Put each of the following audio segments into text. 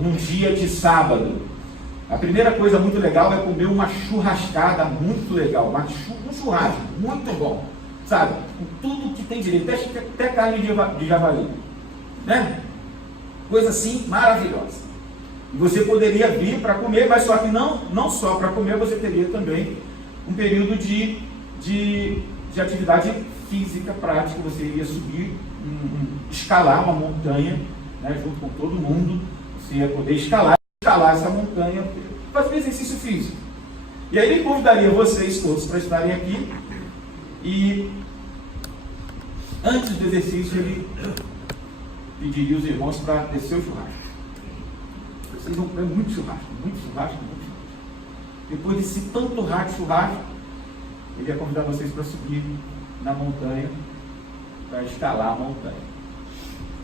num dia de sábado. A primeira coisa muito legal é comer uma churrascada muito legal, um churrasco muito bom, sabe? Com tudo que tem direito, até carne de javali, né? Coisa assim maravilhosa. E você poderia vir para comer, mas só que não só para comer, você teria também um período de atividade física prática. Você iria subir, escalar uma montanha, né, junto com todo mundo. Você ia poder escalar essa montanha, fazer um exercício físico. E aí ele convidaria vocês todos para estarem aqui, e antes do exercício ele pediria os irmãos para descer o churrasco. Vocês vão comer muito churrasco. Depois desse tanto churrasco, ele ia convidar vocês para subir na montanha, para escalar a montanha.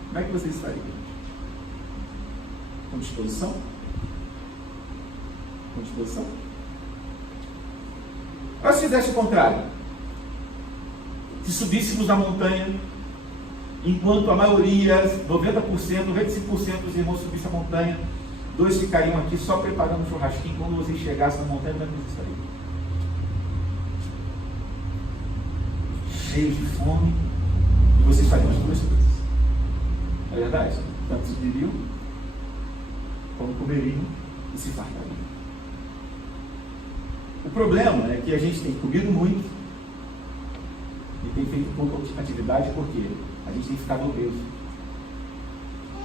Como é que vocês estariam? Com disposição? Com disposição? Ou se fizesse o contrário? Se subíssemos na montanha, enquanto a maioria, 90%, 95% dos irmãos subissem a montanha, 2 ficariam aqui só preparando um churrasquinho. Quando vocês chegassem na montanha, como é que vocês estariam? Cheios de fome, e vocês fariam as duas coisas. É verdade? Tanto subiriam, como comeriam e se fartariam. O problema é que a gente tem comido muito e tem feito pouca atividade, porque a gente tem ficado obeso.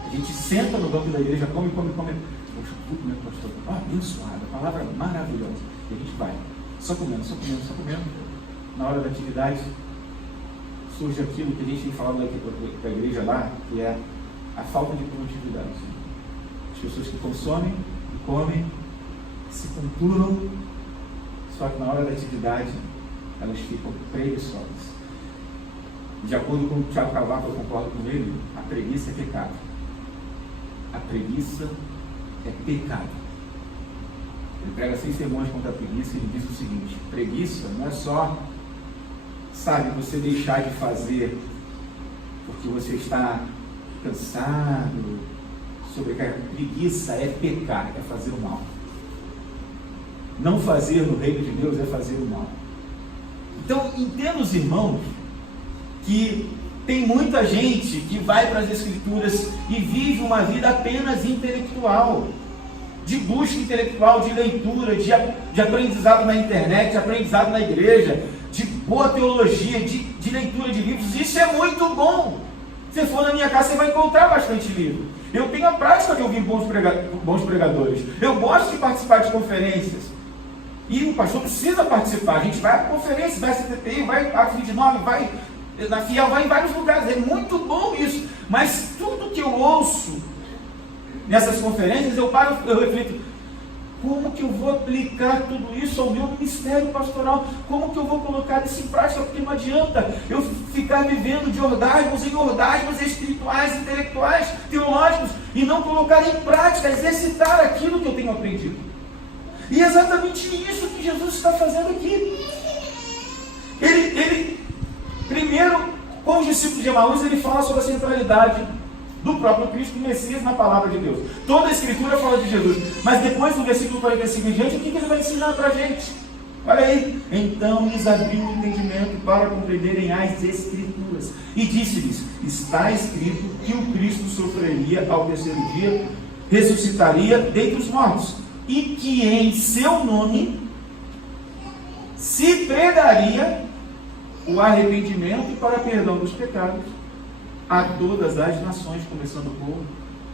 A gente senta no banco da igreja, come. Poxa, tudo comer, pastor. Abençoado, a palavra maravilhosa. E a gente vai, só comendo. Na hora da atividade, surge aquilo que a gente tem falado aqui para a igreja lá, que é a falta de produtividade. As pessoas que consomem e comem, se conturam, só que na hora da atividade elas ficam preguiçosas. De acordo com o Tiago Cavaco, eu concordo com ele, a preguiça é pecado. A preguiça é pecado. Ele prega 6 sermões contra a preguiça e ele diz o seguinte: preguiça não é só, sabe, você deixar de fazer porque você está cansado, sobrecarregado. Preguiça é pecar, é fazer o mal. Não fazer no reino de Deus é fazer o mal. Então, entenda os irmãos que tem muita gente que vai para as Escrituras e vive uma vida apenas intelectual, de busca intelectual, de leitura, de aprendizado na internet, de aprendizado na igreja, de boa teologia, de leitura de livros. Isso é muito bom. Se for na minha casa, você vai encontrar bastante livro. Eu tenho a prática de ouvir bons pregadores. Eu gosto de participar de conferências. E o pastor precisa participar. A gente vai a conferência, vai a CTPI, vai a Fim de Nome, vai na Fiel, vai em vários lugares. É muito bom isso. Mas tudo que eu ouço nessas conferências, eu reflito: como que eu vou aplicar tudo isso ao meu ministério pastoral? Como que eu vou colocar isso em prática? Porque não adianta eu ficar vivendo de orgasmos em orgasmos espirituais, intelectuais, teológicos, e não colocar em prática, exercitar aquilo que eu tenho aprendido. E é exatamente isso que Jesus está fazendo aqui. Ele primeiro, com os discípulos de Emaús, ele fala sobre a centralidade do próprio Cristo, do Messias, na palavra de Deus. Toda a Escritura fala de Jesus. Mas depois, no versículo 45 em diante, o que ele vai ensinar para a gente? Olha aí: então lhes abriu o entendimento para compreenderem as Escrituras. E disse-lhes: está escrito que o Cristo sofreria ao terceiro dia, ressuscitaria dentre os mortos, e que em seu nome se pregaria o arrependimento para perdão dos pecados a todas as nações, começando por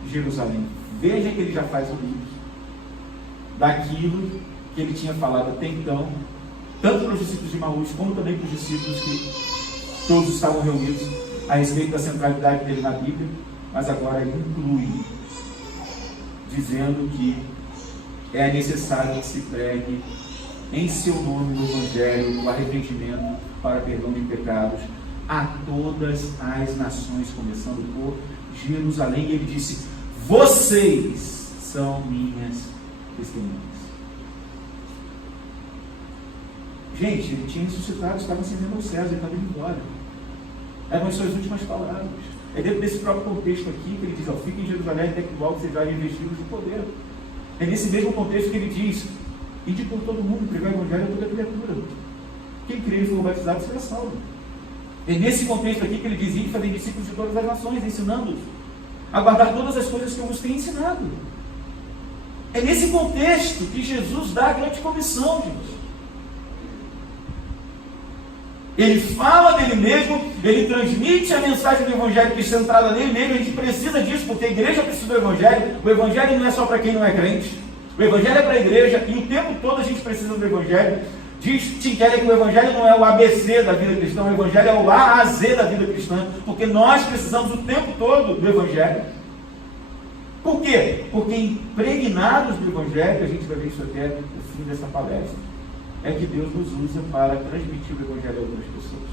Jerusalém. Veja que ele já faz o link daquilo que ele tinha falado até então, tanto para os discípulos de Emaús, como também para os discípulos que todos estavam reunidos, a respeito da centralidade dele na Bíblia. Mas agora ele inclui, dizendo que é necessário que se pregue em seu nome no Evangelho o arrependimento para perdão de pecados a todas as nações, começando por Jerusalém. E ele disse: vocês são minhas testemunhas. Gente, ele tinha ressuscitado, estava ascendendo aos céus, ele estava indo embora. Eram as suas últimas palavras. É dentro desse próprio contexto aqui que ele diz, fiquem em Jerusalém até que logo sejam investidos de poder. É nesse mesmo contexto que ele diz, ide por todo mundo, pregar o evangelho a toda criatura. Quem crer e for batizado será salvo. É nesse contexto aqui que ele diz, ide fazer discípulos de todas as nações, ensinando-os a guardar todas as coisas que eu vos tenho ensinado. É nesse contexto que Jesus dá a grande comissão, gente. Ele fala dele mesmo, ele transmite a mensagem do Evangelho que está centrada nele mesmo. A gente precisa disso, porque a igreja precisa do Evangelho. O Evangelho não é só para quem não é crente. O Evangelho é para a igreja, e o tempo todo a gente precisa do Evangelho. Diz Tim Keller que o Evangelho não é o ABC da vida cristã, o Evangelho é o A a Z da vida cristã, porque nós precisamos o tempo todo do Evangelho. Por quê? Porque impregnados do Evangelho, a gente vai ver isso até o fim dessa palestra, é que Deus nos usa para transmitir o Evangelho a outras pessoas.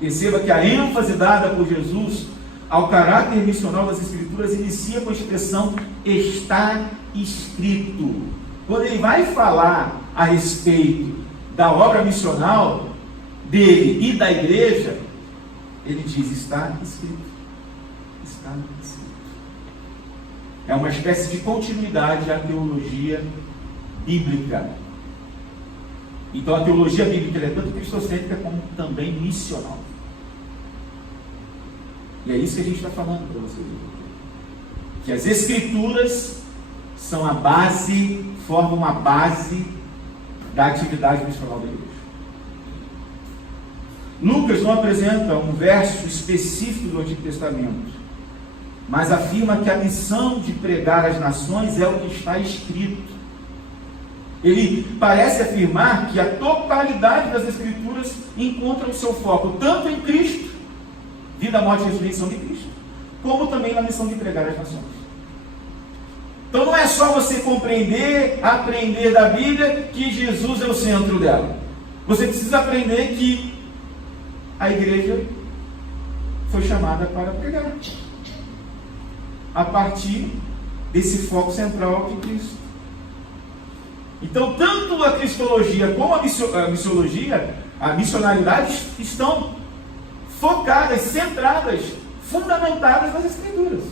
Perceba que a ênfase dada por Jesus ao caráter missional das Escrituras inicia com a expressão está escrito. Quando ele vai falar a respeito da obra missional dele e da igreja, ele diz, está escrito. Está escrito. É uma espécie de continuidade à teologia bíblica. Então a teologia bíblica é tanto cristocêntrica como também missional. E é isso que a gente está falando para vocês. Que as Escrituras são a base, formam a base da atividade missional da igreja. Lucas não apresenta um verso específico do Antigo Testamento, mas afirma que a missão de pregar às nações é o que está escrito. Ele parece afirmar que a totalidade das Escrituras encontra o seu foco tanto em Cristo, vida, morte e ressurreição de Cristo, como também na missão de pregar às nações. Então não é só você compreender, aprender da Bíblia que Jesus é o centro dela. Você precisa aprender que a igreja foi chamada para pregar a partir desse foco central de Cristo. Então, tanto a cristologia como a missiologia, a missionalidade, estão focadas, centradas, fundamentadas nas Escrituras.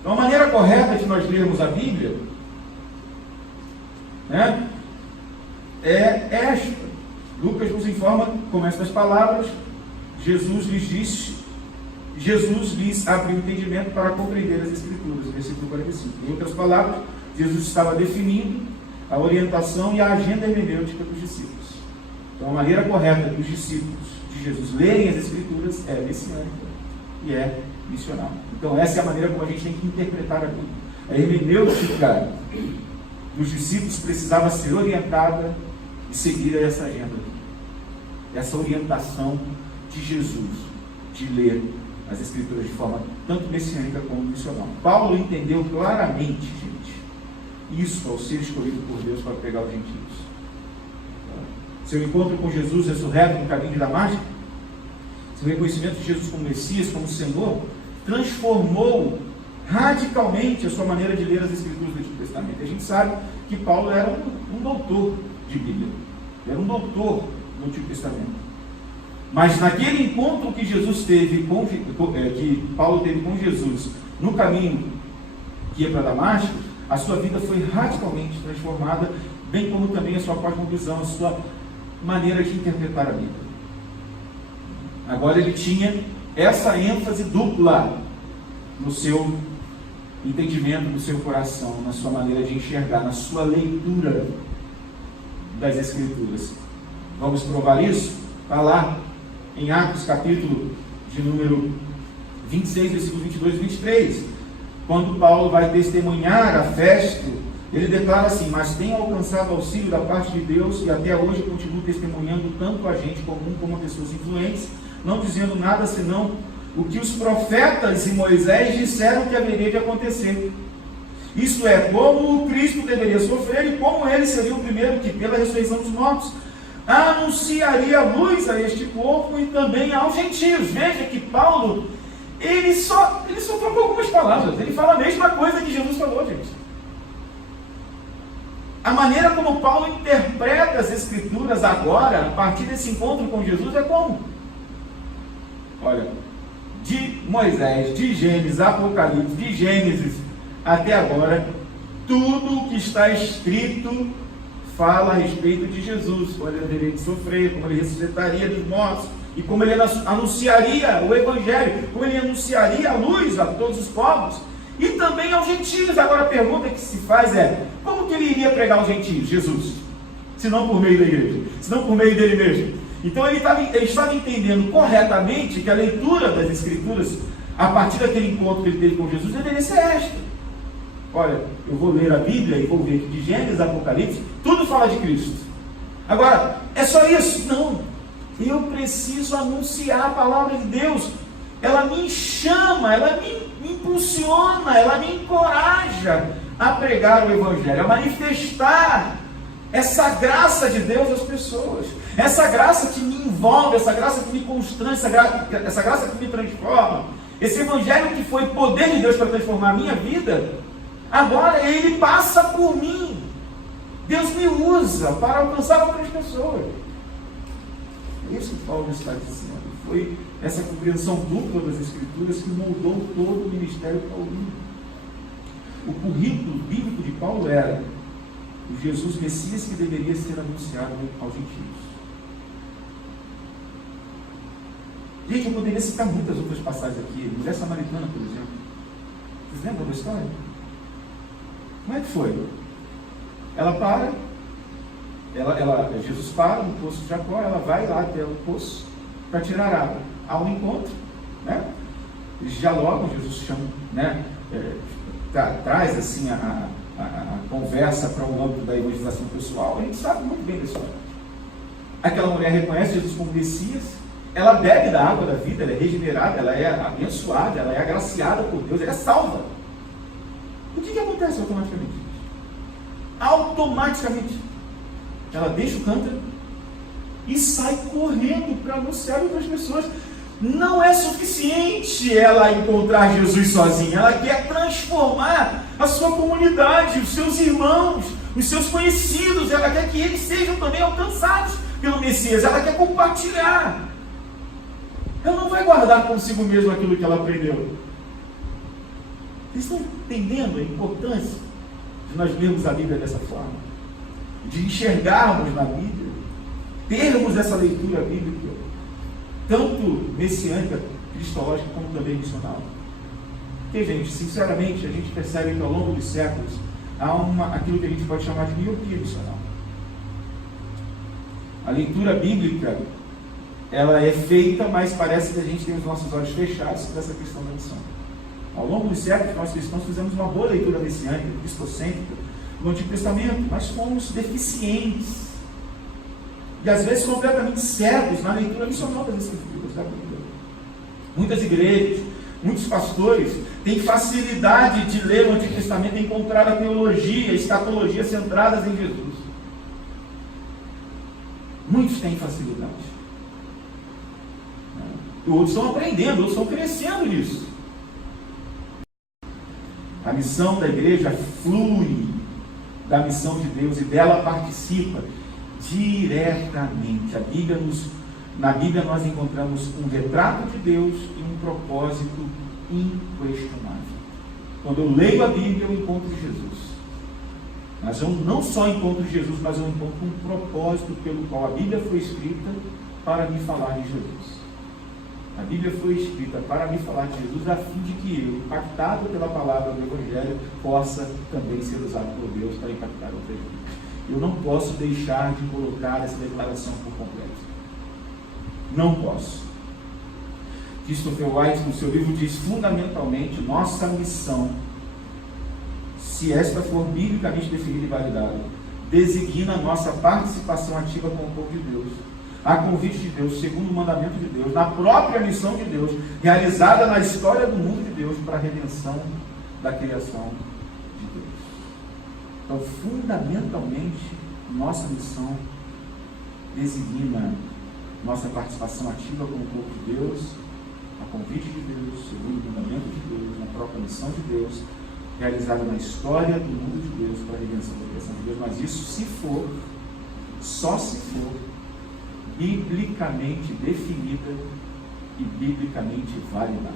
Então, a maneira correta de nós lermos a Bíblia, né, é esta. Lucas nos informa com estas palavras: Jesus lhes abriu o entendimento para compreender as Escrituras. Versículo 45. Em outras palavras, Jesus estava definindo a orientação e a agenda hermenêutica dos discípulos. Então, a maneira correta dos discípulos de Jesus lerem as Escrituras é messiânica e é missional. Então, essa é a maneira como a gente tem que interpretar a Bíblia. A hermenêutica dos discípulos precisava ser orientada e seguir essa agenda, essa orientação de Jesus, de ler as Escrituras de forma tanto messiânica como missional. Paulo entendeu claramente, gente, isso ao ser escolhido por Deus para pregar os gentios. Seu encontro com Jesus ressurreto no caminho de Damasco, seu reconhecimento de Jesus como Messias, como Senhor, transformou radicalmente a sua maneira de ler as Escrituras do Antigo Testamento. A gente sabe que Paulo era um doutor de Bíblia, era um doutor do Antigo Testamento. Mas naquele encontro que Jesus teve que Paulo teve com Jesus no caminho que ia para Damasco, a sua vida foi radicalmente transformada, bem como também a sua cosmovisão, a sua maneira de interpretar a Bíblia. Agora ele tinha essa ênfase dupla no seu entendimento, no seu coração, na sua maneira de enxergar, na sua leitura das Escrituras. Vamos provar isso? Está lá em Atos, capítulo de número 26, versículos 22 e 23. Quando Paulo vai testemunhar a Festo, ele declara assim: mas tenho alcançado auxílio da parte de Deus e até hoje continuo testemunhando tanto a gente comum como a pessoas influentes, não dizendo nada senão o que os profetas e Moisés disseram que haveria de acontecer. Isto é, como o Cristo deveria sofrer e como ele seria o primeiro que, pela ressurreição dos mortos, anunciaria a luz a este povo e também aos gentios. Veja que Paulo, ele só trocou algumas palavras. Ele fala a mesma coisa que Jesus falou, gente. A maneira como Paulo interpreta as Escrituras agora, a partir desse encontro com Jesus, é como? Olha, de Moisés, de Gênesis, Apocalipse, de Gênesis até agora, tudo o que está escrito fala a respeito de Jesus, como ele deveria sofrer, como ele ressuscitaria dos mortos, e como ele anunciaria o Evangelho, como ele anunciaria a luz a todos os povos, e também aos gentios. Agora a pergunta que se faz é, como que ele iria pregar aos gentios, Jesus? Se não por meio da igreja, se não por meio dele mesmo. Então ele estava entendendo corretamente que a leitura das Escrituras, a partir daquele encontro que ele teve com Jesus, deveria ser esta. Olha, eu vou ler a Bíblia e vou ver que de Gênesis a Apocalipse, tudo fala de Cristo. Agora, é só isso? Não. Eu preciso anunciar a palavra de Deus. Ela me chama, ela me impulsiona, ela me encoraja a pregar o Evangelho, a manifestar essa graça de Deus às pessoas. Essa graça que me envolve, essa graça que me constrange, essa graça que me transforma. Esse Evangelho que foi poder de Deus para transformar a minha vida, agora ele passa por mim. Deus me usa para alcançar outras pessoas. É isso que Paulo está dizendo. Foi essa compreensão dupla das Escrituras que moldou todo o ministério paulino. O currículo bíblico de Paulo era o Jesus Messias que deveria ser anunciado aos gentios. Gente, eu poderia citar muitas outras passagens aqui. Mulher samaritana, por exemplo. Vocês lembram da história? Como é que foi? Ela para, Jesus para no poço de Jacó, ela vai lá até o poço para tirar água. Há um encontro, né? Já logo Jesus chama, né? Traz assim a conversa para o âmbito da evangelização pessoal. A gente sabe muito bem da história. Aquela mulher reconhece Jesus como Messias, ela bebe da água da vida, ela é regenerada, ela é abençoada, ela é agraciada por Deus, ela é salva. O que acontece automaticamente? Automaticamente ela deixa o cântaro e sai correndo para anunciar a outras pessoas. Não é suficiente ela encontrar Jesus sozinha, ela quer transformar a sua comunidade, os seus irmãos, os seus conhecidos, ela quer que eles sejam também alcançados pelo Messias, ela quer compartilhar. Ela não vai guardar consigo mesmo aquilo que ela aprendeu. Vocês estão entendendo a importância de nós lermos a Bíblia dessa forma? De enxergarmos na Bíblia, termos essa leitura bíblica, tanto messiânica, cristológica, como também missional. Porque, gente, sinceramente, a gente percebe que ao longo dos séculos há aquilo que a gente pode chamar de miopia missional. A leitura bíblica, ela é feita, mas parece que a gente tem os nossos olhos fechados para essa questão da missão. Ao longo dos séculos, nós cristãos fizemos uma boa leitura messiânica, cristocêntrica, no Antigo Testamento, mas fomos deficientes. E às vezes completamente cegos na leitura missional das Escrituras da Bíblia. Muitas igrejas, muitos pastores têm facilidade de ler o Antigo Testamento e encontrar a teologia, a escatologia centradas em Jesus. Muitos têm facilidade. Outros estão aprendendo, outros estão crescendo nisso. A missão da igreja flui da missão de Deus e dela participa diretamente. Na Bíblia nós encontramos um retrato de Deus e um propósito inquestionável. Quando eu leio a Bíblia, eu encontro Jesus. Mas eu não só encontro Jesus, mas eu encontro um propósito pelo qual a Bíblia foi escrita para me falar de Jesus. A Bíblia foi escrita para me falar de Jesus, a fim de que eu, impactado pela palavra do Evangelho, possa também ser usado por Deus para impactar outras vidas. Eu não posso deixar de colocar essa declaração por completo. Não posso. Christopher White, no seu livro, diz: fundamentalmente, nossa missão, se esta for biblicamente definida e validada, designa nossa participação ativa com o povo de Deus, a convite de Deus, segundo o mandamento de Deus, na própria missão de Deus, realizada na história do mundo de Deus, para a redenção da criação de Deus. Então, fundamentalmente, nossa missão designa nossa participação ativa com o povo de Deus, a convite de Deus, segundo o mandamento de Deus, na própria missão de Deus, realizada na história do mundo de Deus, para a redenção da criação de Deus. Mas isso, se for, só se for, biblicamente definida e biblicamente validado.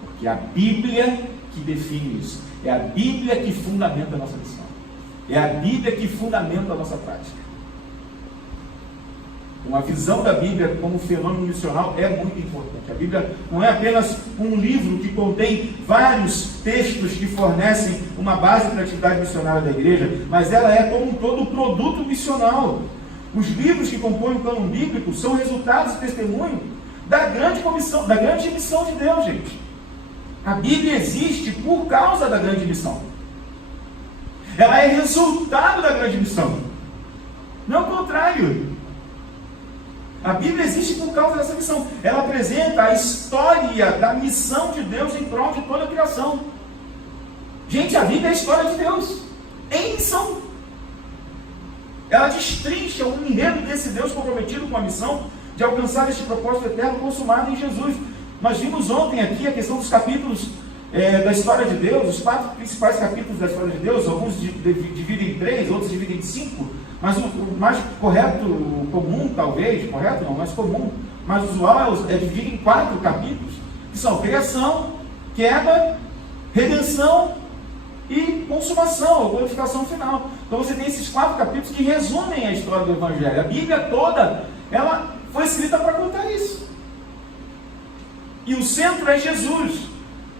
Porque é a Bíblia que define isso. É a Bíblia que fundamenta a nossa missão. É a Bíblia que fundamenta a nossa prática. Uma visão da Bíblia como fenômeno missional é muito importante. A Bíblia não é apenas um livro que contém vários textos que fornecem uma base para a atividade missionária da igreja, mas ela é como um todo produto missional. Os livros que compõem o cânon bíblico são resultados e testemunho da grande comissão, da grande missão de Deus, gente. A Bíblia existe por causa da grande missão. Ela é resultado da grande missão. Não o contrário. A Bíblia existe por causa dessa missão. Ela apresenta a história da missão de Deus em prol de toda a criação. Gente, a Bíblia é a história de Deus em missão. Ela destrincha o enredo desse Deus comprometido com a missão de alcançar este propósito eterno consumado em Jesus. Nós vimos ontem aqui a questão dos capítulos da história de Deus, os 4 principais capítulos da história de Deus. Alguns dividem em 3, outros dividem em 5, mas o mais correto, o comum talvez, correto não, mas comum, mas usual é dividir em 4 capítulos, que são criação, queda, redenção e consumação, ou glorificação final. Então você tem esses 4 capítulos que resumem a história do Evangelho. A Bíblia toda, ela foi escrita para contar isso. E o centro é Jesus.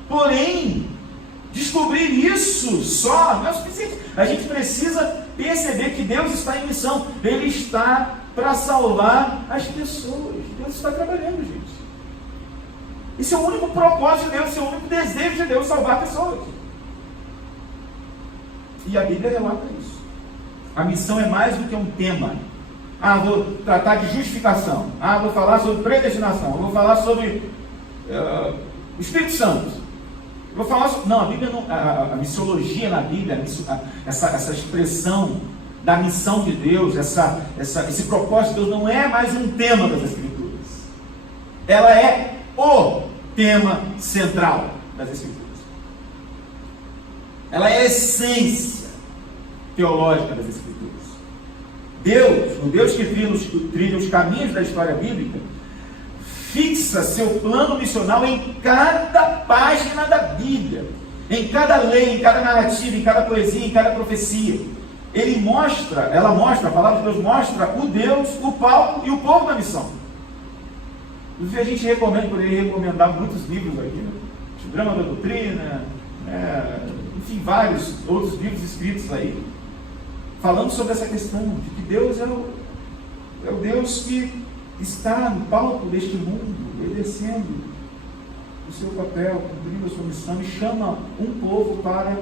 Porém, descobrir isso só não é suficiente. A gente precisa perceber que Deus está em missão. Ele está para salvar as pessoas. Deus está trabalhando, gente. Esse é o único propósito de Deus, esse é o único desejo de Deus, salvar pessoas. E a Bíblia relata isso. A missão é mais do que um tema. Vou tratar de justificação. Vou falar sobre predestinação. Vou falar sobre o Espírito Santo. Vou falar sobre... Não, a Bíblia não... A missiologia na Bíblia, essa expressão da missão de Deus, esse propósito de Deus não é mais um tema das Escrituras. Ela é o tema central das Escrituras. Ela é a essência teológica das Escrituras. Deus, o Deus que trilha os caminhos da história bíblica, fixa seu plano missional em cada página da Bíblia, em cada lei, em cada narrativa, em cada poesia, em cada profecia. A palavra de Deus mostra o Deus, o palco e o povo da missão. A gente poderia recomendar muitos livros aqui, né? O Drama da Doutrina, enfim, vários outros livros escritos aí, falando sobre essa questão de que Deus é o Deus que está no palco deste mundo, obedecendo o seu papel, cumprindo a sua missão, e chama um povo para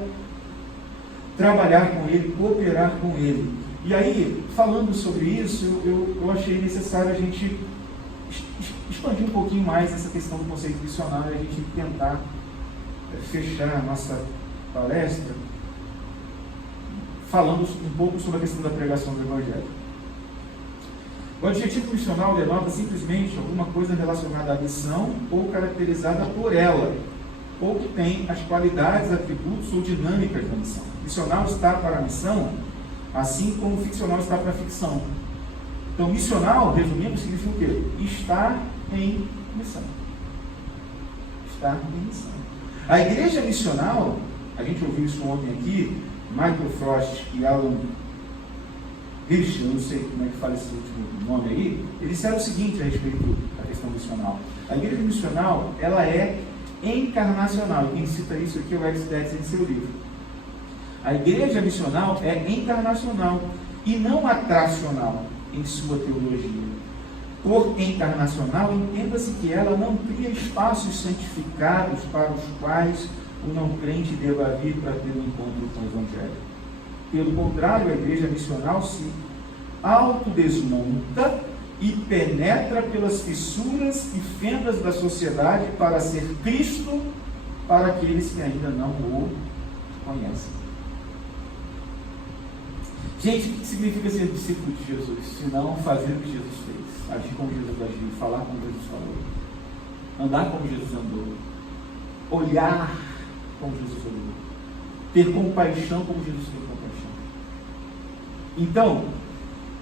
trabalhar com ele, cooperar com ele. E aí, falando sobre isso, eu achei necessário a gente expandir um pouquinho mais essa questão do conceito missionário, a gente tentar fechar a nossa palestra falando um pouco sobre a questão da pregação do Evangelho. O adjetivo missional denota simplesmente alguma coisa relacionada à missão ou caracterizada por ela, ou que tem as qualidades, atributos ou dinâmicas da missão. Missional está para a missão, assim como ficcional está para a ficção. Então, missional, resumindo, significa o quê? Estar em missão. Estar em missão. A igreja missional, a gente ouviu isso ontem aqui, Michael Frost e Alan Hirsch, eu não sei como é que fala esse último nome aí, eles disseram o seguinte a respeito da questão missional. A igreja missional, ela é encarnacional. Quem cita isso aqui é o Eric Stetzer em seu livro. A igreja missional é encarnacional e não atracional em sua teologia. Por encarnacional, entenda-se que ela não cria espaços santificados para os quais o não crente deva vir para ter um encontro com o Evangelho. Pelo contrário, a igreja missional se autodesmonta e penetra pelas fissuras e fendas da sociedade para ser Cristo para aqueles que ainda não o conhecem. Gente, o que significa ser discípulo de Jesus? Se não fazer o que Jesus fez, agir como Jesus agiu, falar como Jesus falou, andar como Jesus andou, olhar como Jesus olhou, ter compaixão como Jesus teve compaixão. Então,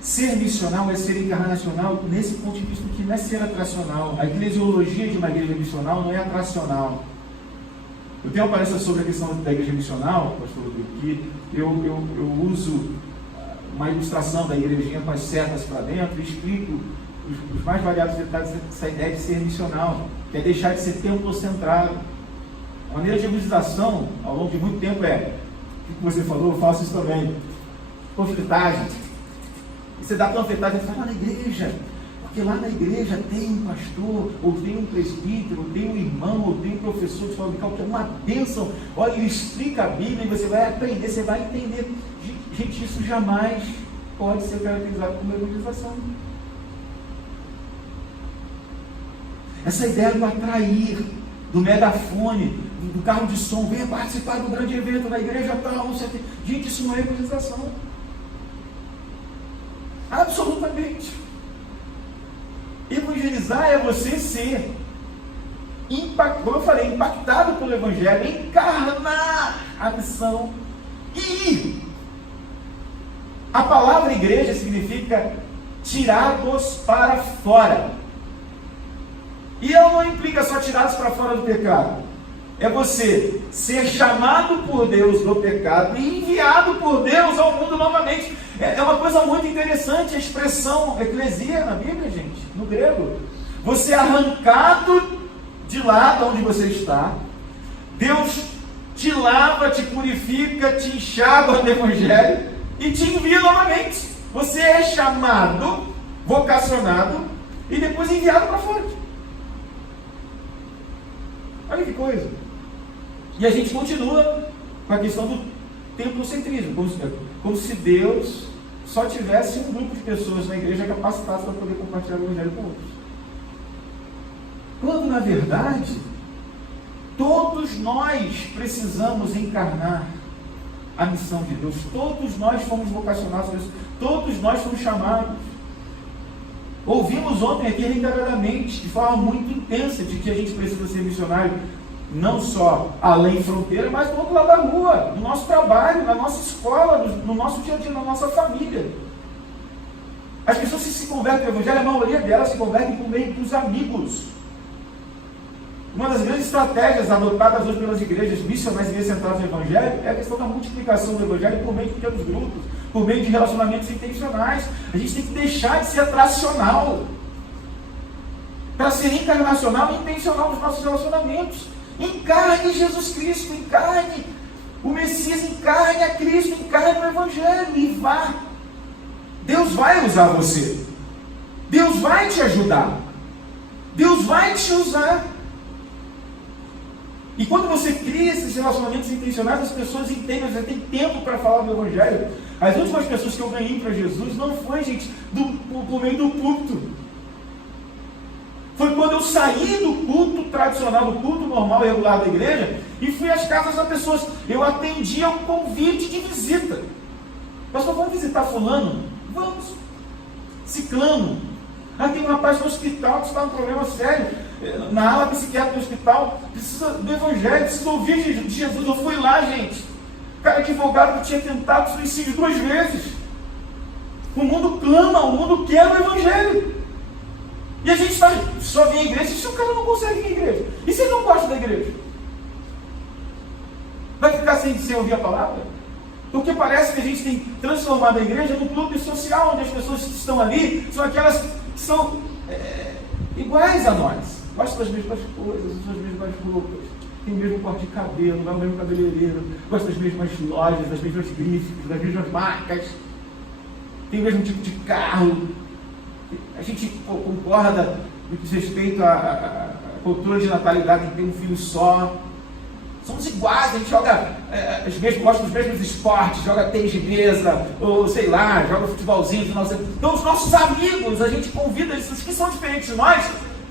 Ser missional é ser encarnacional nesse ponto de vista que não é ser atracional. A eclesiologia de uma igreja missional não é atracional. Eu tenho uma palestra sobre a questão da igreja missional, pastor Rodrigo, que eu uso uma ilustração da igrejinha com as setas para dentro e explico os mais variados detalhes dessa ideia de ser missional, que é deixar de ser templo-centrado. A maneira de evangelização, ao longo de muito tempo, é o que você falou, eu faço isso também. Panfletagem. Você dá panfletagem e fala lá na igreja, porque lá na igreja tem um pastor, ou tem um presbítero, ou tem um irmão, ou tem um professor de escola dominical, que é uma bênção. Olha, ele explica a Bíblia e você vai aprender, você vai entender. Gente, isso jamais pode ser caracterizado como evangelização. Essa ideia do atrair, do megafone, do carro de som, venha participar do grande evento da igreja tal, não sei o que. Gente, isso não é evangelização. Absolutamente. Evangelizar é você ser, como eu falei, impactado pelo Evangelho, encarnar a missão e ir. A palavra igreja significa tirados para fora. E ela não implica só tirados para fora do pecado. É você ser chamado por Deus do pecado e enviado por Deus ao mundo novamente. É uma coisa muito interessante a expressão eclesia na Bíblia, gente, no grego. Você é arrancado de lá de onde você está. Deus te lava, te purifica, te enxágua no Evangelho e te envia novamente. Você é chamado, vocacionado e depois enviado para fora. Olha que coisa. E a gente continua com a questão do templocentrismo, como se Deus só tivesse um grupo de pessoas na igreja capacitadas para poder compartilhar o Evangelho com outros. Quando, na verdade, todos nós precisamos encarnar a missão de Deus. Todos nós fomos vocacionados por isso. Todos nós fomos chamados. Ouvimos ontem aqui reiteradamente, de forma muito intensa, de que a gente precisa ser missionário, não só além fronteira, mas do outro lado da rua, no nosso trabalho, na nossa escola, no nosso dia a dia, na nossa família. As pessoas que se convertem ao Evangelho, a maioria delas se convertem por meio dos amigos. Uma das grandes estratégias adotadas hoje pelas igrejas missionárias e igrejas centradas no Evangelho é a questão da multiplicação do Evangelho por meio de pequenos grupos, por meio de relacionamentos intencionais. A gente tem que deixar de ser atracional para ser encarnacional e intencional nos nossos relacionamentos. Encarne Jesus Cristo, encarne o Messias, encarne a Cristo, encarne o Evangelho e vá. Deus vai usar você. Deus vai te ajudar. Deus vai te usar. E quando você cria esses relacionamentos intencionais, as pessoas entendem, você tem tempo para falar do Evangelho. As últimas pessoas que eu ganhei para Jesus não foi, gente, por meio do culto. Foi quando eu saí do culto tradicional, do culto normal e regular da igreja, e fui às casas das pessoas. Eu atendi ao convite de visita. Pastor, vamos visitar fulano? Vamos. Ciclano. Tem um rapaz no hospital que está com um problema sério. Na ala psiquiátrica do hospital, precisa do Evangelho, precisa ouvir de Jesus. Eu fui lá, gente. O cara advogado que tinha tentado suicídio 2 vezes. O mundo clama, o mundo quer o Evangelho. E a gente só vem à igreja se o cara não consegue vir à igreja. E se ele não gosta da igreja? Vai ficar sem ouvir a palavra? Porque parece que a gente tem transformado a igreja num clube social, onde as pessoas que estão ali são aquelas que são iguais a nós. Gostam das mesmas coisas, usam as mesmas roupas, tem o mesmo corte de cabelo, vai ao mesmo cabeleireiro, gosta das mesmas lojas, das mesmas grifes, das mesmas marcas, tem o mesmo tipo de carro. A gente concorda no que diz respeito à cultura de natalidade, que tem um filho só. Somos iguais, a gente joga, gosta dos mesmos esportes, joga tênis de mesa, ou sei lá, joga futebolzinho. Então os nossos amigos, a gente convida eles, os que são diferentes de nós,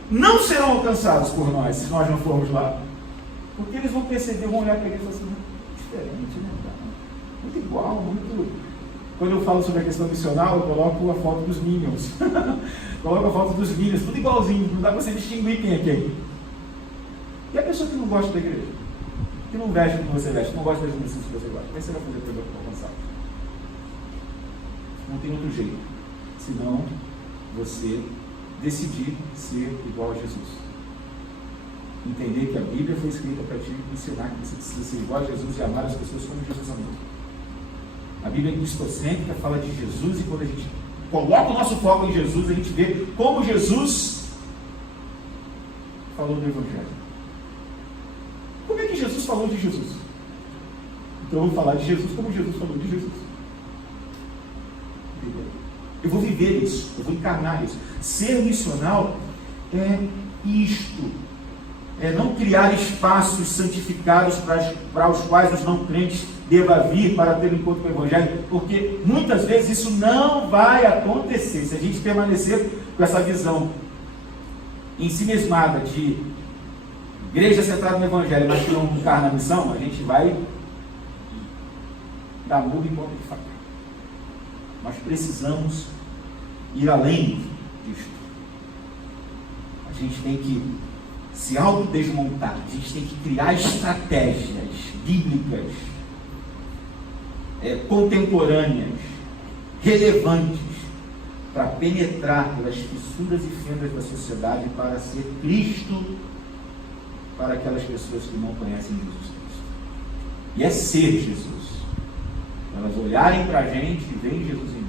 não serão alcançados por nós, se nós não formos lá. Porque eles vão perceber, vão olhar para eles assim, diferente, né? Muito igual, muito... Quando eu falo sobre a questão missional, eu coloco a foto dos Minions. Coloco a foto dos Minions, tudo igualzinho, não dá para você distinguir quem é quem. E a pessoa que não gosta da igreja? Que não veste como você veste, não gosta das missões que você gosta, como é que você vai fazer para alcançar? Não tem outro jeito. senão você decidir ser igual a Jesus. Entender que a Bíblia foi escrita para te ensinar que você precisa ser igual a Jesus e amar as pessoas como Jesus amou. A Bíblia é cristocêntrica, fala de Jesus, e quando a gente coloca o nosso foco em Jesus, a gente vê como Jesus falou do Evangelho. Como é que Jesus falou de Jesus? Então eu vou falar de Jesus como Jesus falou de Jesus. Entendeu? Eu vou viver isso, eu vou encarnar isso. Ser missional é isto. É não criar espaços santificados para os quais os não crentes devam vir para ter um encontro com o Evangelho, porque muitas vezes isso não vai acontecer. Se a gente permanecer com essa visão em si mesmada de igreja centrada no Evangelho, mas que não encarna a missão, a gente vai dar muro em ponta de faca. Nós precisamos ir além disto. A gente tem que se autodesmontar, a gente tem que criar estratégias bíblicas, contemporâneas, relevantes, para penetrar pelas fissuras e fendas da sociedade para ser Cristo para aquelas pessoas que não conhecem Jesus Cristo. E é ser Jesus. Elas olharem para a gente e veem Jesus em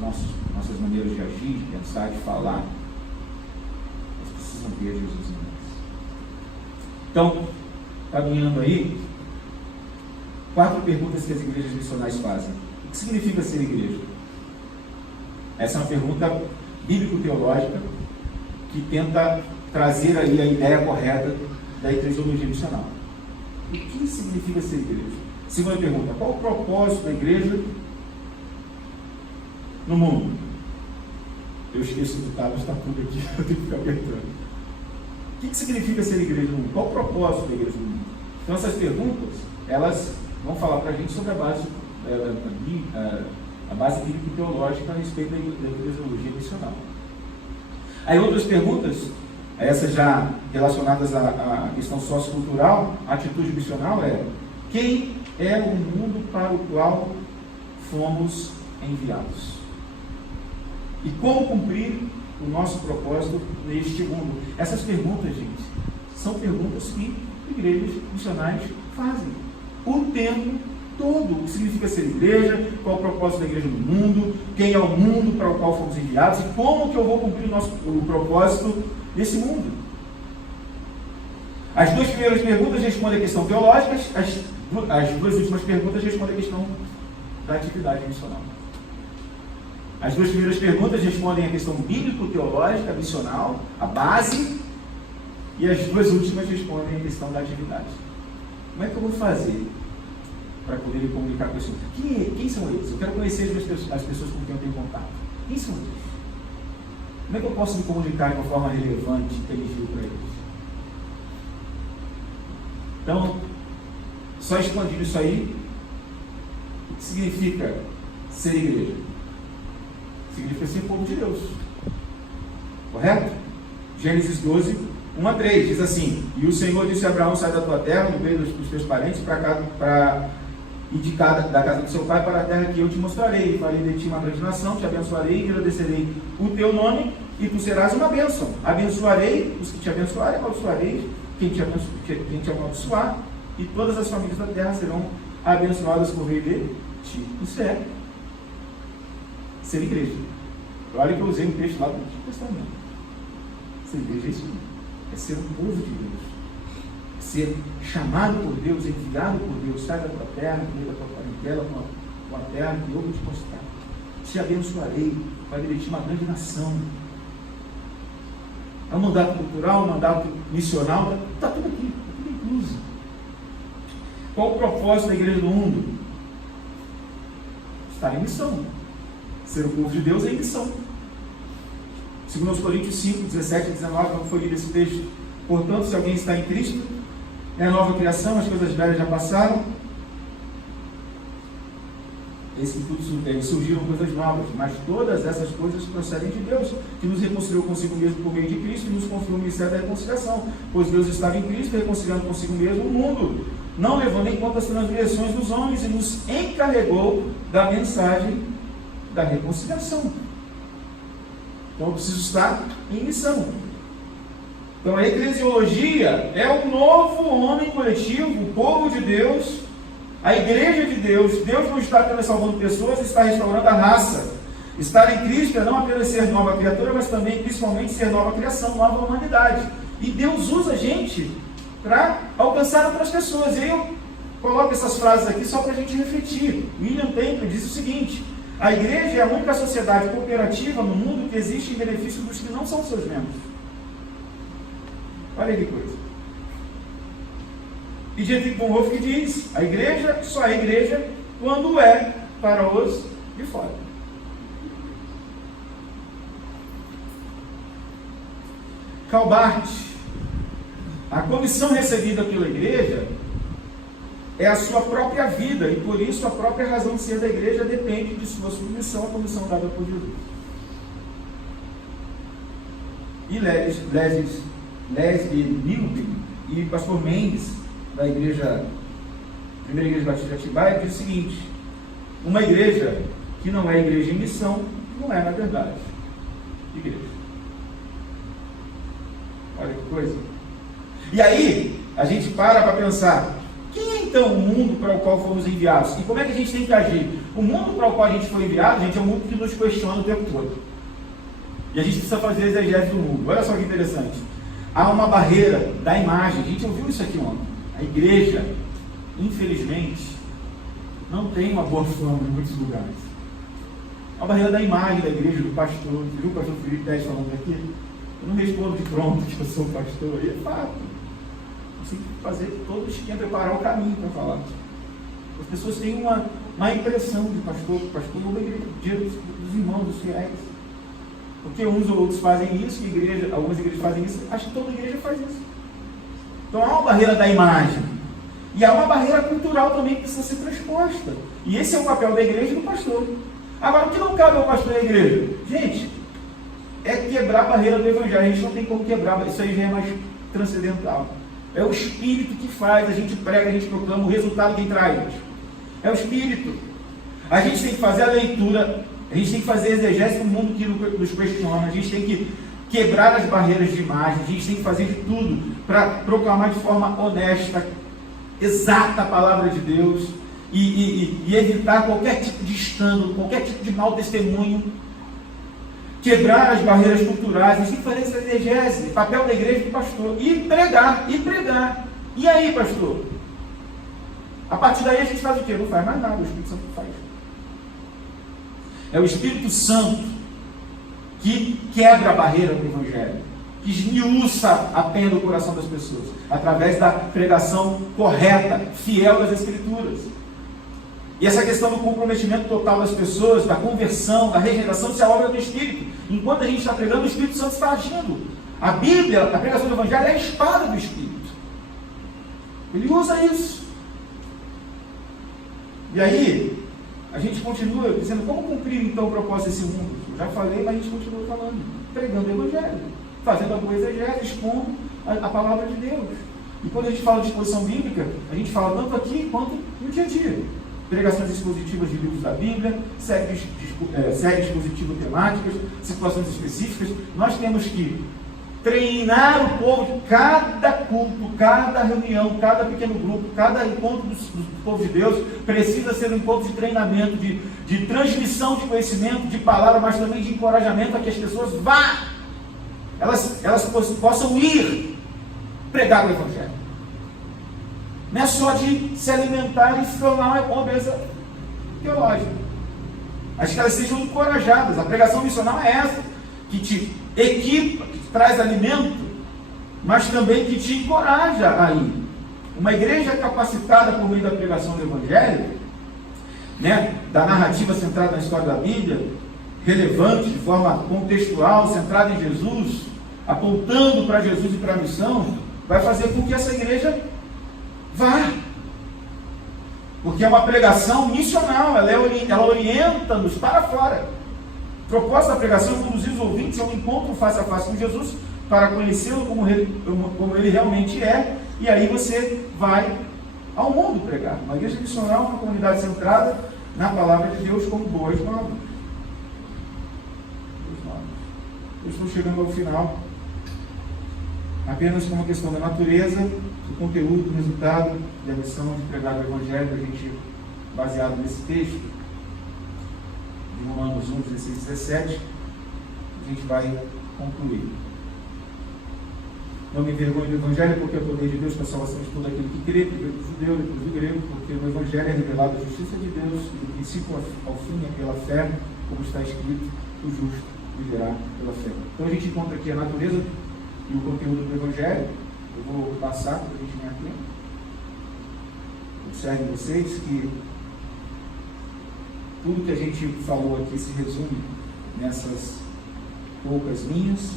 nós. Nossas maneiras de agir, de pensar, de falar. Elas precisam ver Jesus em nós. Então, caminhando aí, 4 perguntas que as igrejas missionais fazem. O que significa ser igreja? Essa é uma pergunta bíblico-teológica que tenta trazer aí a ideia correta da eclesiologia missional. O que significa ser igreja? Segunda pergunta, qual o propósito da igreja no mundo? Eu esqueço do ditado, está tudo aqui, eu tenho que ficar apertando. O que significa ser igreja no mundo? Qual o propósito da igreja no mundo? Então essas perguntas, elas vão falar para a gente sobre a base bíblico-teológica a respeito da eclesiologia missional. Aí outras perguntas, essas já relacionadas à questão sociocultural, a atitude missional é: quem é o mundo para o qual fomos enviados? E como cumprir o nosso propósito neste mundo? Essas perguntas, gente, são perguntas que igrejas missionais fazem o tempo todo. O que significa ser igreja? Qual o propósito da igreja no mundo? Quem é o mundo para o qual fomos enviados? E como que eu vou cumprir o propósito desse mundo? As 2 primeiras perguntas respondem a questão teológica, as 2 últimas perguntas respondem a questão da atividade missional. As 2 primeiras perguntas respondem a questão bíblico-teológica, missional, a base, e as 2 últimas respondem a questão da atividade. Como é que eu vou fazer para poder me comunicar com isso? Quem são eles? Eu quero conhecer as pessoas com quem eu tenho contato. Quem são eles? Como é que eu posso me comunicar de uma forma relevante e inteligível para eles? Então, só expandindo isso aí, o que significa ser igreja? Significa ser povo de Deus. Correto? Gênesis 12, 1-3, diz assim: e o Senhor disse a Abraão: sai da tua terra, do meio dos teus parentes, e da casa do seu pai, para a terra que eu te mostrarei. E farei de ti uma grande nação, te abençoarei, e engrandecerei o teu nome, e tu serás uma bênção. Abençoarei os que te abençoarem, amaldiçoarei quem te amaldiçoar, e todas as famílias da terra serão abençoadas por meio de ti. Isso é ser igreja. Olha que eu usei um texto lá do Antigo Testamento. Ser igreja é isso mesmo. É ser um povo de Deus. É ser chamado por Deus, enviado por Deus. Sai da tua terra, do meio da tua parentela, com a terra que eu vou te mostrar. Te abençoarei, vai de ti uma grande nação. É um mandato cultural, um mandato missional, está tudo aqui, está tudo incluso. Qual o propósito da igreja do mundo? Estar em missão. Ser o povo de Deus é em missão. 2 Coríntios 5, 17 e 19, como foi lido esse texto. Portanto, se alguém está em Cristo, é a nova criação, as coisas velhas já passaram. Surgiram coisas novas, mas todas essas coisas procedem de Deus, que nos reconciliou consigo mesmo por meio de Cristo e nos confiou o ministério da reconciliação, pois Deus estava em Cristo, reconciliando consigo mesmo o mundo, não levando em conta as transgressões dos homens, e nos encarregou da mensagem da reconciliação. Então eu preciso estar em missão. Então a eclesiologia é o novo homem coletivo, o povo de Deus, a igreja de Deus. Deus não está apenas salvando pessoas, está restaurando a raça. Estar em Cristo é não apenas ser nova criatura, mas também, principalmente, ser nova criação, nova humanidade. E Deus usa a gente para alcançar outras pessoas. E eu coloco essas frases aqui só para a gente refletir. William Temple diz o seguinte: a igreja é a única sociedade cooperativa no mundo que existe em benefício dos que não são seus membros. Olha que coisa. E Dietrich Bonhoeffer que diz: a igreja só é igreja quando é para os de fora. Karl Barth: a comissão recebida pela igreja é a sua própria vida, e por isso a própria razão de ser da igreja depende de sua submissão à comissão dada por Jesus. E Leslie Milby e pastor Mendes, da igreja, primeira igreja batista de Atibaia, diz o seguinte: uma igreja que não é igreja em missão, não é, na verdade, igreja. Olha que coisa. E aí, a gente para pensar: quem é então o mundo para o qual fomos enviados? E como é que a gente tem que agir? O mundo para o qual a gente foi enviado, gente, é um mundo que nos questiona o tempo todo. E a gente precisa fazer exegese do mundo. Olha só que interessante. Há uma barreira da imagem. A gente ouviu isso aqui ontem. A igreja, infelizmente, não tem uma boa fama em muitos lugares. A barreira da imagem da igreja, do pastor. Você viu o pastor Felipe 10 falando aqui? Eu não respondo de pronto que eu sou pastor. E é fato. Você tem que fazer todo o esquema, preparar o caminho para falar. As pessoas têm uma má impressão de pastor. Pastor é uma igreja dos irmãos, dos fiéis. Porque uns ou outros fazem isso, algumas igrejas fazem isso, acho que toda igreja faz isso. Então há uma barreira da imagem. E há uma barreira cultural também que precisa ser transposta. E esse é o papel da igreja e do pastor. Agora, o que não cabe ao pastor e à igreja? Gente, é quebrar a barreira do evangelho. A gente não tem como quebrar, isso aí já é mais transcendental. É o Espírito que faz, a gente prega, a gente proclama, o resultado quem traz. É o Espírito. A gente tem que fazer a leitura, a gente tem que fazer exegese no mundo que nos questiona, a gente tem que quebrar as barreiras de imagem, a gente tem que fazer de tudo para proclamar de forma honesta, exata a palavra de Deus e evitar qualquer tipo de escândalo, qualquer tipo de mau testemunho, quebrar as barreiras culturais. A gente tem que fazer essa exegese, papel da igreja e do pastor, e pregar. E aí, pastor? A partir daí a gente faz o quê? Não faz mais nada, o Espírito Santo faz. É o Espírito Santo que quebra a barreira do Evangelho, que esmiuça a pena do coração das pessoas, através da pregação correta, fiel das Escrituras. E essa questão do comprometimento total das pessoas, da conversão, da regeneração, isso é a obra do Espírito. Enquanto a gente está pregando, o Espírito Santo está agindo. A Bíblia, a pregação do Evangelho é a espada do Espírito. Ele usa isso. E aí, a gente continua dizendo: como cumprir então o propósito desse mundo? Eu já falei, mas a gente continua falando. Pregando o Evangelho, fazendo a boa exegese, expondo a palavra de Deus. E quando a gente fala de exposição bíblica, a gente fala tanto aqui quanto no dia a dia. Pregações expositivas de livros da Bíblia, séries expositivas temáticas, situações específicas. Nós temos que treinar o povo. Cada culto, cada reunião, cada pequeno grupo, cada encontro do povo de Deus precisa ser um encontro de treinamento, de transmissão de conhecimento, de palavra, mas também de encorajamento a que as pessoas vá, elas possam ir pregar o Evangelho. Não é só de se alimentar e se tornar uma obesa teológica. Acho que elas sejam encorajadas. A pregação missional é essa, que te equipa, que te traz alimento, mas também que te encoraja a ir. Uma igreja capacitada por meio da pregação do Evangelho, da narrativa centrada na história da Bíblia, relevante, de forma contextual, centrada em Jesus, apontando para Jesus e para a missão, vai fazer com que essa igreja vá. Porque é uma pregação missional, ela orienta-nos para fora. O propósito da pregação é conduzir os ouvintes a um encontro face a face com Jesus, para conhecê-lo como ele realmente é, e aí você vai ao mundo pregar. Uma igreja missional é uma comunidade centrada na palavra de Deus como boas novas. eu estou chegando ao final, apenas com uma questão da natureza, do conteúdo, do resultado e a missão de pregar o Evangelho, a gente, baseado nesse texto, de Romanos 1, 16 e 17, a gente vai concluir. Não me envergonhe do Evangelho, porque é o poder de Deus para a salvação de todo aquele que crê, primeiro do judeu, depois do grego, porque no Evangelho é revelada a justiça de Deus, e do princípio ao fim é pela fé, como está escrito, o justo viverá pela fé. Então a gente encontra aqui a natureza e o conteúdo do Evangelho. Eu vou passar para a gente vir aqui. Observem vocês que tudo que a gente falou aqui se resume nessas poucas linhas.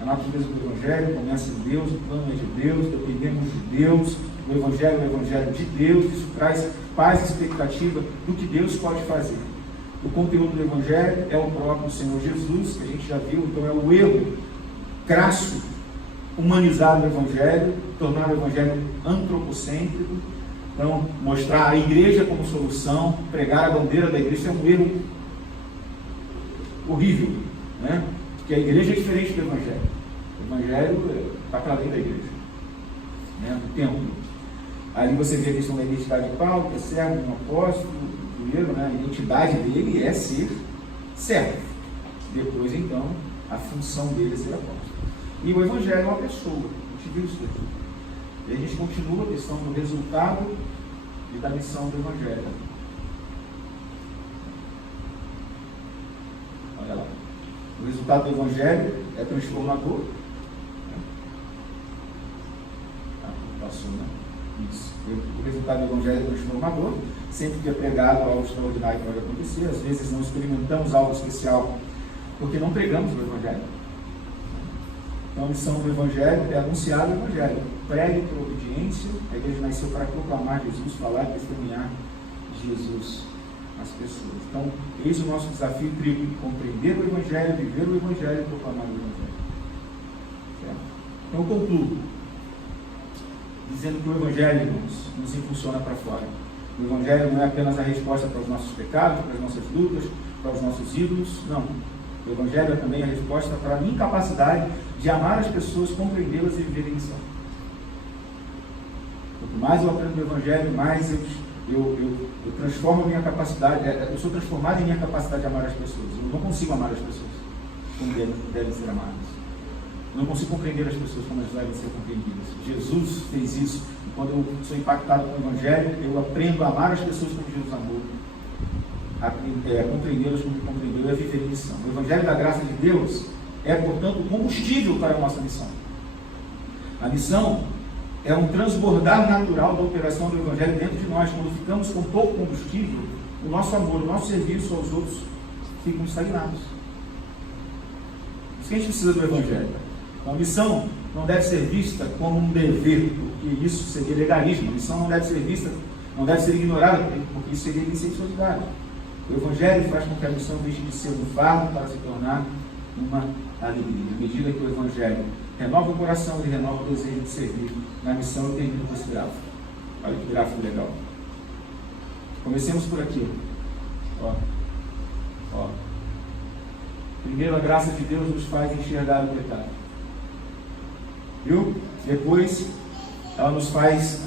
A natureza do Evangelho começa em Deus, o plano é de Deus, dependemos de Deus, o Evangelho é o Evangelho de Deus, isso traz paz e expectativa do que Deus pode fazer. O conteúdo do Evangelho é o próprio Senhor Jesus, que a gente já viu, então é o erro crasso, humanizar o Evangelho, tornar o Evangelho antropocêntrico, então mostrar a igreja como solução, pregar a bandeira da igreja, é um erro horrível, né? Porque a igreja é diferente do Evangelho. O Evangelho está para além da igreja, né? Do templo. Ali você vê a questão da identidade de Paulo, que é servo, um apóstolo, primeiro, né? A identidade dele é ser servo. Depois, então, a função dele é ser apóstolo. E o Evangelho é uma pessoa. A gente viu isso aqui. E a gente continua a questão do resultado e da missão do Evangelho. Olha lá. O resultado do Evangelho é transformador. Passou, né? Isso. O resultado do Evangelho é transformador. Sempre que é pregado algo extraordinário pode acontecer. Às vezes não experimentamos algo especial porque não pregamos o Evangelho. Então a missão do Evangelho é anunciar o Evangelho. Pregue por obediência. A igreja nasceu para proclamar Jesus, falar e testemunhar Jesus às pessoas. Então, eis o nosso desafio triplo: compreender o Evangelho, viver o Evangelho e proclamar o Evangelho. Certo? Então, eu concluo dizendo que o Evangelho, irmãos, nos impulsiona para fora. O Evangelho não é apenas a resposta para os nossos pecados, para as nossas lutas, para os nossos ídolos. Não. O Evangelho é também a resposta para a minha incapacidade de amar as pessoas, compreendê-las e viver em missão. Quanto mais eu aprendo o Evangelho, mais eu transformo a minha capacidade, eu sou transformado em minha capacidade de amar as pessoas. Eu não consigo amar as pessoas como devem ser amadas. Eu não consigo compreender as pessoas como elas devem ser compreendidas. Jesus fez isso. E quando eu sou impactado com o Evangelho, eu aprendo a amar as pessoas como Jesus amou, a compreendê-las como Ele compreendeu e a viver em missão. O Evangelho da graça de Deus é, portanto, o combustível para a nossa missão. A missão é um transbordar natural da operação do Evangelho dentro de nós. Quando ficamos com pouco combustível, o nosso amor, o nosso serviço aos outros ficam estagnados. Por isso que a gente precisa do Evangelho. Então, a missão não deve ser vista como um dever, porque isso seria legalismo. A missão não deve ser vista, não deve ser ignorada, porque isso seria bissexualidade. O Evangelho faz com que a missão deixe de ser um fardo para se tornar uma alegria. À medida que o Evangelho renova o coração, ele renova o desejo de servir. Na missão eu termino com esse gráfico. Olha que gráfico legal. Comecemos por aqui. Ó. Primeiro, a graça de Deus nos faz enxergar o pecado. Viu? Depois, ela nos faz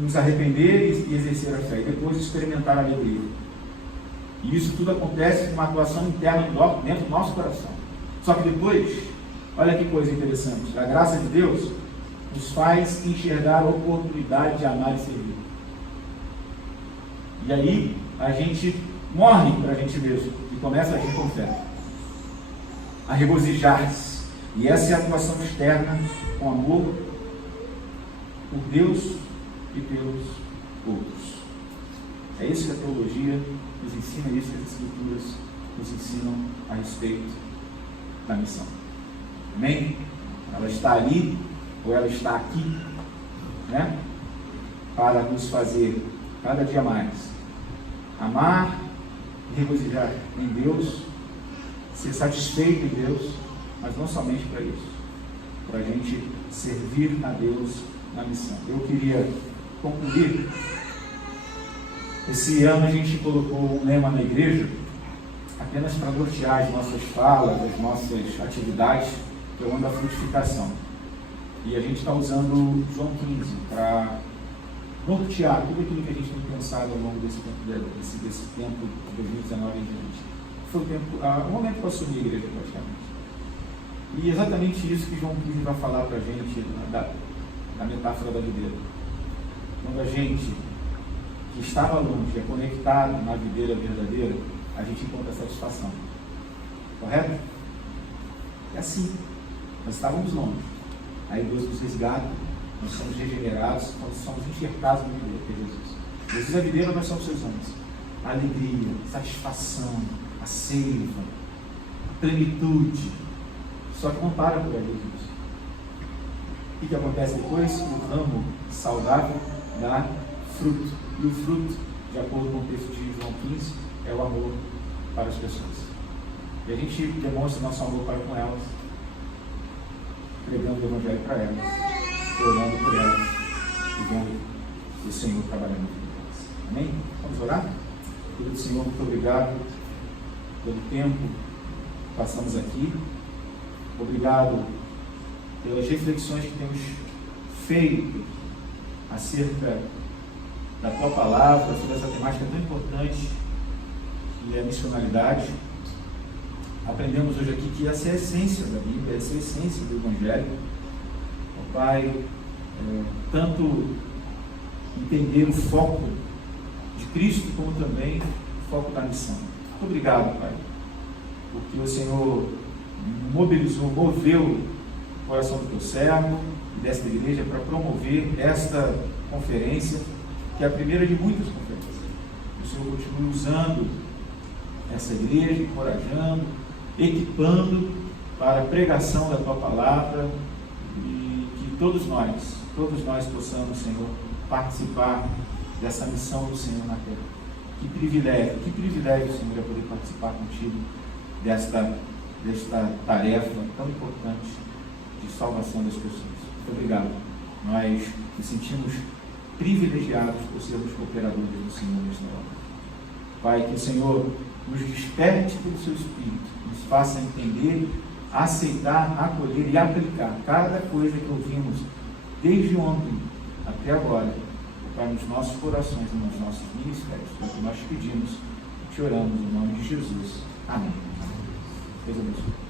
nos arrepender e exercer a fé. E depois, experimentar a alegria. E isso tudo acontece com uma atuação interna dentro do nosso coração. Só que depois, olha que coisa interessante. A graça de Deus nos faz enxergar a oportunidade de amar e servir. E aí, a gente morre para a gente mesmo e começa a agir com fé. A regozijar-se. E essa é a atuação externa com amor por Deus e pelos outros. É isso que a teologia nos ensina, é isso que as Escrituras nos ensinam a respeito da missão. Amém? Ela está ali, ou ela está aqui, né? Para nos fazer cada dia mais amar e regozijar em Deus, ser satisfeito em Deus, mas não somente para isso, para a gente servir a Deus na missão. Eu queria concluir. Esse ano a gente colocou um lema na igreja, apenas para nortear as nossas falas, as nossas atividades, que é o ano da frutificação. E a gente está usando João 15 para nortear tudo aquilo que a gente tem pensado ao longo desse tempo, desse tempo de 2019 em diante. Foi o momento que eu assumi a igreja, praticamente. E exatamente isso que João 15 vai falar para a gente da metáfora da videira. Quando a gente que estava longe é conectado na videira verdadeira, a gente encontra satisfação. Correto? É assim. Nós estávamos longe. Aí Deus nos resgata, nós somos regenerados, nós somos enxertados no videiro, que é Jesus. Jesus é a videira, nós somos seus homens. A alegria, a satisfação, a seiva, a plenitude. Só que não para por aí, Jesus. O que acontece depois? O ramo saudável dá fruto. E o fruto, de acordo com o texto de João 15, é o amor para as pessoas. E a gente demonstra nosso amor para com elas, pregando o Evangelho para elas, orando por elas e vendo o Senhor trabalhando com elas. Amém? Vamos orar? Querido Senhor, muito obrigado pelo tempo que passamos aqui. Obrigado pelas reflexões que temos feito acerca da Tua Palavra, sobre essa temática tão importante que é a missionalidade. Aprendemos hoje aqui que essa é a essência da Bíblia, essa é a essência do Evangelho. Ó Pai, tanto entender o foco de Cristo, como também o foco da missão. Muito obrigado, Pai, porque o Senhor moveu o coração do Teu servo e desta igreja para promover esta conferência, que é a primeira de muitas conferências. O Senhor continua usando essa igreja, encorajando, equipando para a pregação da Tua Palavra, e que todos nós possamos, Senhor, participar dessa missão do Senhor na terra. Que privilégio, Senhor, é poder participar contigo desta tarefa tão importante de salvação das pessoas. Muito obrigado. Nós nos sentimos privilegiados por sermos cooperadores do Senhor nesta hora. Pai, que o Senhor nos desperte pelo Seu Espírito, nos faça entender, aceitar, acolher e aplicar cada coisa que ouvimos desde ontem até agora, Pai, nos nossos corações e nos nossos ministérios. É o que nós pedimos, te oramos em nome de Jesus. Amém. Deus abençoe.